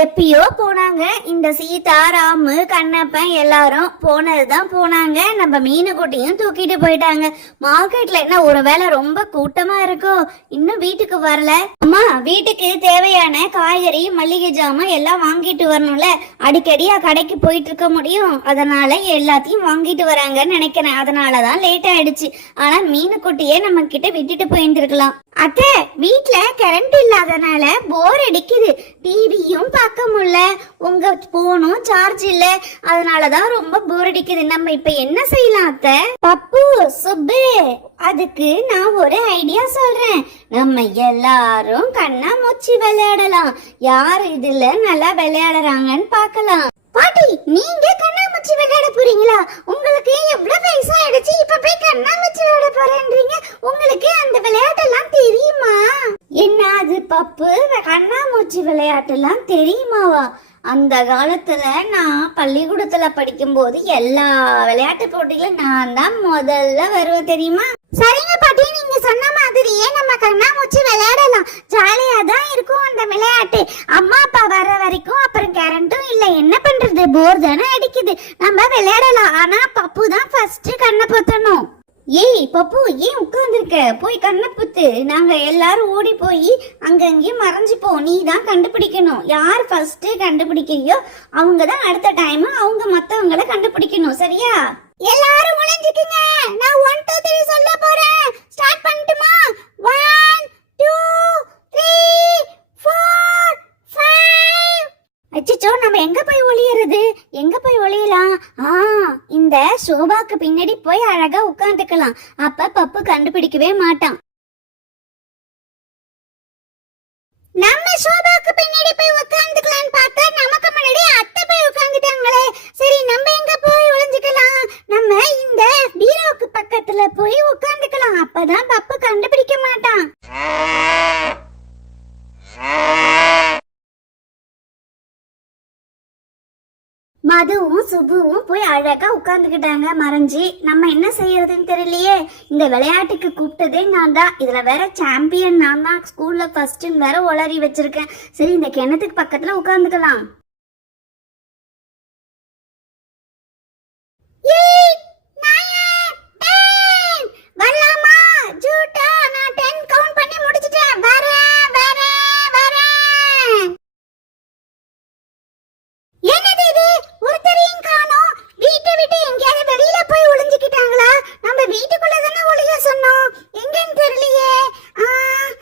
எப்பயோ போனாங்க. இந்த சீதா, ராமு, கண்ணப்பன் எல்லாரும் போனதுதான் போனாங்க. நம்ம மீனுக்குட்டியும் தூக்கிட்டு போயிட்டாங்க. மார்க்கெட்ல என்ன ஒருவேளை ரொம்ப கூட்டமா இருக்கோ, இன்னும் வீட்டுக்கு வரல. அம்மா, வீட்டுக்கு தேவையான காய்கறி, மல்லிகை ஜாமான் எல்லாம் வாங்கிட்டு வரணும்ல. அடிக்கடியா கடைக்கு போயிட்டு இருக்க முடியும், அதனால எல்லாத்தையும் வாங்கிட்டு வராங்கன்னு நினைக்கிறேன். அதனாலதான் லேட் ஆயிடுச்சு. ஆனா மீனுக்குட்டியே நம்ம கிட்ட விட்டுட்டு போயிட்டு இருக்கலாம். அத்தை, வீட்டுல கரண்ட் இல்லாதனால போர் அடிக்குது. டிவியும் பார்க்க முடியல, உங்க போனும் சார்ஜ் இல்ல, அதனாலதான் ரொம்ப போர் அடிக்குது. நம்ம இப்ப என்ன செய்யலாம் அத்தை? பப்பு, சுப்பு, அதுக்கு நான் ஒரு ஐடியா சொல்றேன். நம்ம எல்லாரும் கண்ணாமூச்சி விளையாடலாம். யார் இதுல நல்லா விளையாடுறாங்கன்னு பார்க்கலாம். பாட்டி, நீங்க கண்ணாமூச்சி விளையாட போறீங்களா? உங்களுக்கு எவ்வளவு வயசாயிடுச்சு, இப்ப போய் கண்ணாமூச்சி விளையாட போறேன்றீங்க? உங்களுக்கு அந்த விளையாட்டெல்லாம் தெரியுமா? என்ன அது பப்பு, கண்ணாமூச்சி விளையாட்டெல்லாம் தெரியுமாவா? அந்த காலத்துல நான் பள்ளிக்கூடத்துல படிக்கும் போது எல்லா விளையாட்டு போட்டிகளும் நான் தான் முதல்ல வருவேன், தெரியுமா? சரிங்க பாட்டி, நீங்க சொன்ன மாதிரியே நம்ம கண்ணாமூச்சி விளையாடலாம். ஜாலியா தான் இருக்கும் அந்த விளையாட்டு. அம்மா அப்பா வர வரைக்கும் அப்புறம் கரண்ட்டும் இல்ல, என்ன பண்றது, போர் தானே அடிக்குது. நம்ம விளையாடலாம். ஆனா பப்பு தான் ஃபர்ஸ்ட் கண்ணை பொத்தணும். ஏய் பப்பு, ஏன் உட்கார்ந்துருக்க? போய் கண்ணை புத்து. நாங்க எல்லாரும் ஓடி போய் அங்கங்கேயும் மறைஞ்சுப்போம். நீ தான் கண்டுபிடிக்கணும். யார் ஃபர்ஸ்ட் கண்டுபிடிக்கிறியோ அவங்க தான் அடுத்த டைம் அவங்க மத்தவங்களை கண்டுபிடிக்கணும், சரியா? எல்லாரும் ஒளிஞ்சுக்குங்க. நான் 1 2 3 சொல்ல போறேன். ஸ்டார்ட் பண்ணட்டுமா? 1 2 3 4 5. அச்சச்சோ, நம்ம எங்க போய் ஒளியறது? எங்க போய் ஒளியலாம்? இந்த சோபாக்கு பின்னாடி போய் அழகா உட்காந்துக்கலாம். அப்ப பப்பு கண்டுபிடிக்கவே மாட்டான். நம்ம சோபாக்கு பின்னாடி போய் உட்காந்துக்கலாம்னு பார்த்தா நமக்கு முன்னாடி அத்தை போய் உட்காந்துட்டாங்களே. சரி, நம்ம எங்க போய் ஒளிஞ்சுக்கலாம்? நம்ம இந்த பீரோவுக்கு பக்கத்துல போய் உட்காந்துக்கலாம். அப்பதான் பப்பு கண்டுபிடிக்க மாட்டான். மதுவும் சுபுவும் போய் அழகா உட்கார்ந்துக்கிட்டாங்க மறைஞ்சி. நம்ம என்ன செய்யறதுன்னு தெரியலையே. இந்த விளையாட்டுக்கு கூப்பிட்டதே நான் தான். இதுல வேற சாம்பியன் நான் தான். ஸ்கூல்ல ஃபர்ஸ்ட்னு வேற உளறி வச்சிருக்கேன். சரி, இந்த கிணத்துக்கு பக்கத்துல உட்கார்ந்துக்கலாம்.